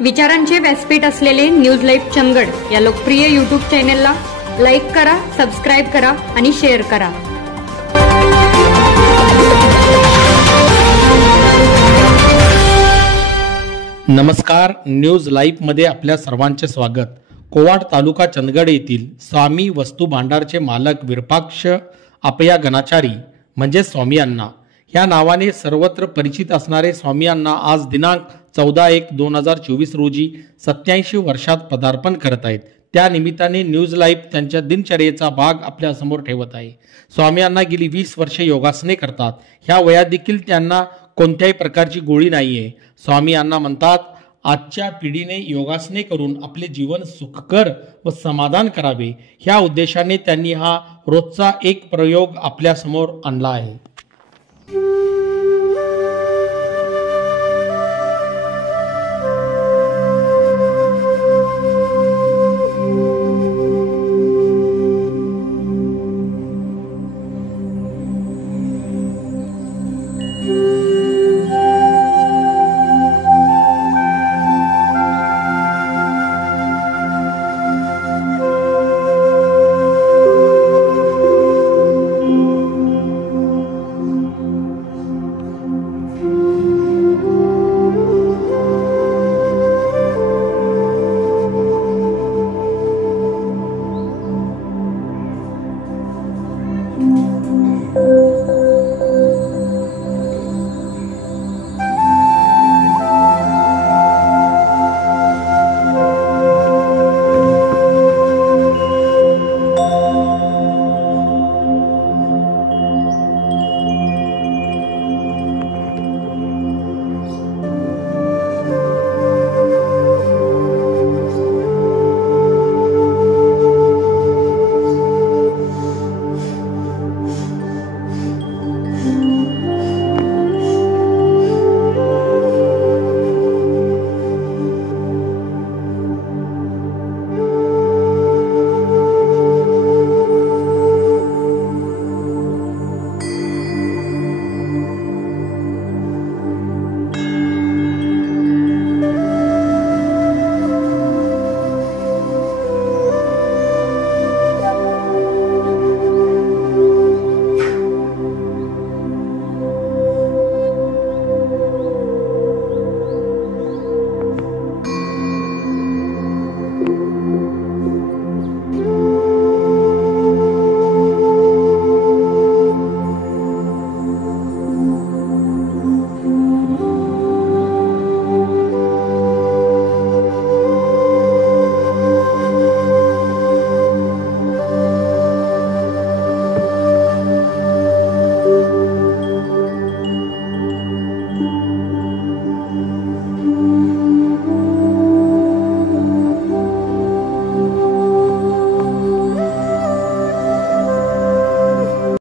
विचारांचे व्यासपीठ असलेले न्यूज लाईव्ह चंदगड या लोकप्रिय यूट्यूब चॅनेलला लाईक करा, सबस्क्राईब करा आणि शेअर करा। नमस्कार, न्यूज लाईव्ह मध्ये आपल्या सर्वांचे स्वागत। कोवाड तालुका चंदगड येथील स्वामी वस्तू भांडारचे मालक विरूपाक्ष अपया गणाचारी म्हणजे स्वामी अण्णा या नावाने सर्वत्र परिचित असणारे स्वामी अण्णा आज दिनांक 14/1/2024 रोजी 87 वर्षात पदार्पण करत आहेत। त्या निमित्ताने न्यूज लाईव्ह त्यांच्या दिनचर्येचा भाग आपल्या समोर ठेवत आहे। स्वामी अण्णा गेली 20 वर्षे योगासने करतात। ह्या वयात देखील त्यांना कोणत्याही प्रकारची गोळी नाहीये। स्वामी अण्णा म्हणतात, आजच्या पिढीने योगासने करून आपले जीवन सुखकर व समाधान करावे ह्या उद्देशाने त्यांनी हा रोजचा एक प्रयोग आपल्या समोर आणला आहे।